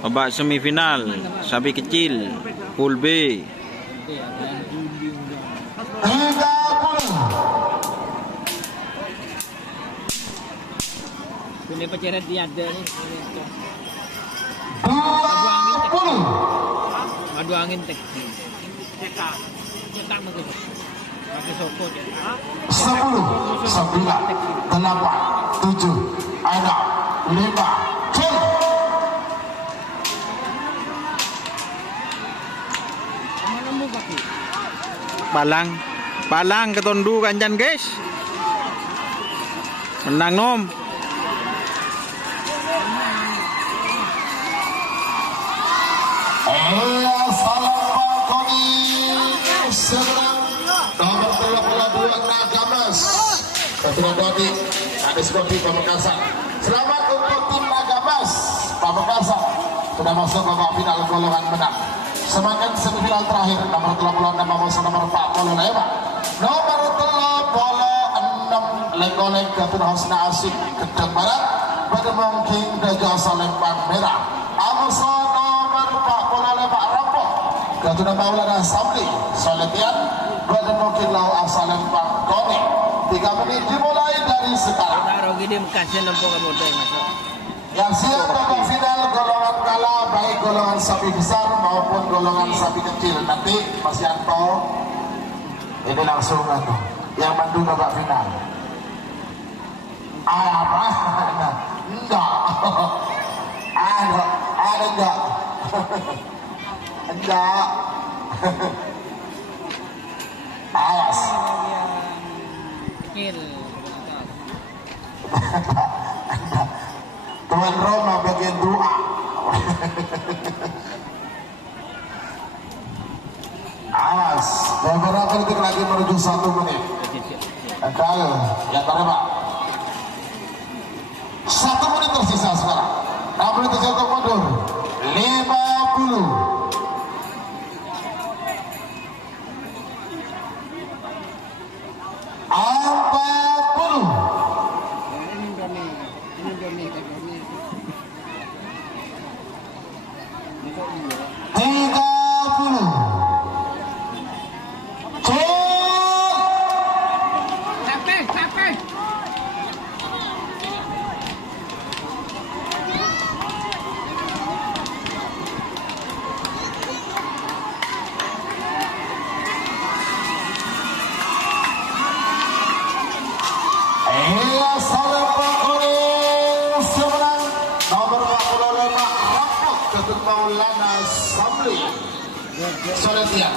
Babak semifinal sapi kecil pool B. 30. Ini peceret dia ada nih. 20. Adu angin tek. Cetak begitu. Pakai soko dia. 10, 9, 8, 7, 6, 5, 4. Palang ketondu kancan guys. Menang nom. Salam kami serang nomor 32 Nagamas. Ketua Dodi Anies Kopi Pamekasan. Selamat untuk tim Nagamas Pamekasan sudah masuk babak final golongan menang. Semangat semifinal terakhir nomor 36 masuk nomor 45. Nomor 36 Legoleng Gatun Hosna Asik Kedeng Barat Bademong King Daja Salembang Merah. Amsa nomor 45 Rampok Gatun Maulana Samli Soletian Bademong King Lau Asalembang Kone. 3 menit dimulai dari sekarang. Taruh gini bekasnya nempel kamu deh masuk. Yang siap babak final golongan kalah baik golongan sapi besar maupun golongan sapi kecil. Nanti Mas Yanto ini langsung yang mandu babak final. Apa? Enggak. Ada enggak? Enggak. Awas. Kecil. Tuan Roma bagian doa. Awas, beberapa detik lagi menuju 1 menit. Engkau yang terima. 1 menit tersisa sekarang. 6 menit terjatuh mundur. 50. Maulana Samli Soletian.